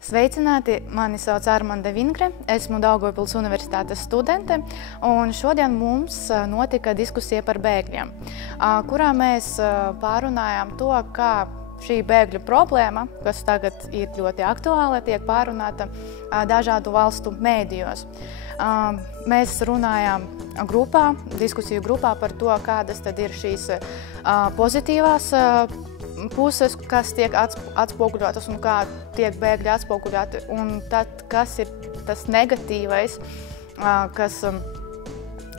Sveicināti! Mani sauc Armanda Vingre, esmu Daugavpils Universitātes studente, un šodien mums notika diskusija par bēgļiem, kurā mēs pārunājām to, kā šī bēgļu problēma, kas tagad ir ļoti aktuāla, tiek pārunāta dažādu valstu mēdījos. Mēs runājām diskusiju grupā par to, kādas tad ir šīs pozitīvās puses, kas tiek atspoguļotas un kā tiek bēgļi atspoguļoti, un tad, kas ir tas negatīvais, kas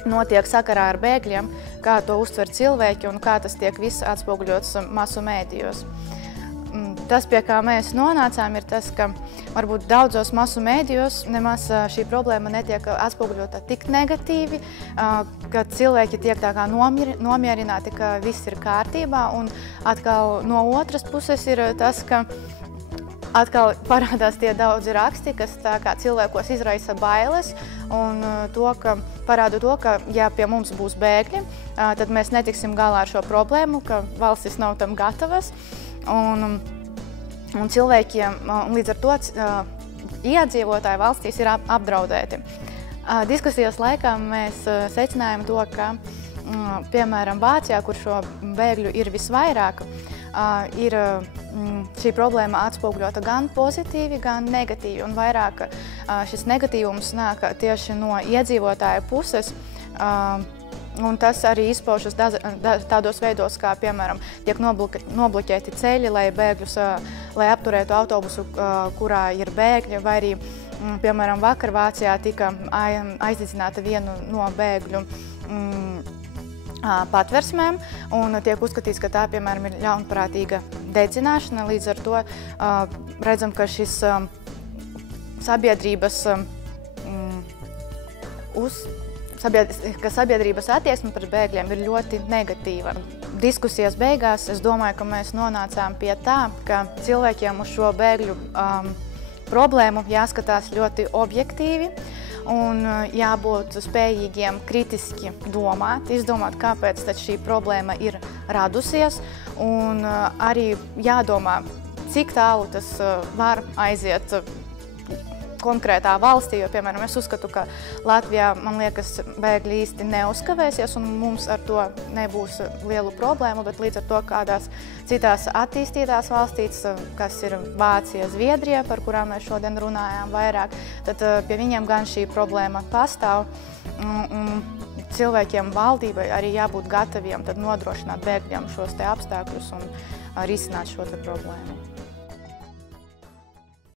notiek sakarā ar bēgļiem, kā to uztver cilvēki un kā tas tiek viss atspoguļots masu mēdījos. Tas, pie kā mēs nonācām, ir tas, ka varbūt daudzos masu mēdījos nemaz šī problēma netiek atspoguļota tik negatīvi, ka cilvēki tiek tā kā nomierināti, ka viss ir kārtībā, un atkal no otras puses ir tas, ka atkal parādās tie daudzi raksti, kas tā kā cilvēkos izraisa bailes, un parāda to, ka ja pie mums būs bēgļi, tad mēs netiksim galā ar šo problēmu, ka valstis nav tam gatavas, un cilvēkiem, līdz ar to iedzīvotāji valstīs ir apdraudēti. Diskusijas laikā mēs secinājām to, ka, piemēram, Vācijā, kur šo bēgļu ir visvairāk, ir šī problēma atspoguļota gan pozitīvi, gan negatīvi, un vairāk šis negatīvums nāk tieši no iedzīvotāju puses, un tas arī izpaužas tādos veidos, kā, piemēram, tiek nobloķēti ceļi, lai apturētu autobusu, kurā ir bēgļi, vai arī, piemēram, vakar Vācijā tika aizdedzināta viena no bēgļu patversmēm, un tiek uzskatīts, ka tā, piemēram, ir ļaunprātīga dedzināšana. Līdz ar to redzam, ka šis sabiedrības attieksme pret bēgļiem ir ļoti negatīva. Diskusijas beigās es domāju, ka mēs nonācām pie tā, ka cilvēkiem uz šo bēgļu problēmu jāskatās ļoti objektīvi un jābūt spējīgiem kritiski izdomāt, kāpēc tad šī problēma ir radusies, un arī jādomā, cik tālu tas var aiziet konkrētā valstī, jo, piemēram, es uzskatu, ka Latvijā, man liekas, bēgļi īsti neuzkavēsies, un mums ar to nebūs lielu problēmu, bet līdz ar to kādās citās attīstītās valstīs, kas ir Vācija, Zviedrija, par kurām mēs šodien runājām vairāk, tad pie viņiem gan šī problēma pastāv, un cilvēkiem valdībai arī jābūt gataviem tad nodrošināt bēgļiem šos te apstākļus un risināt šo te problēmu.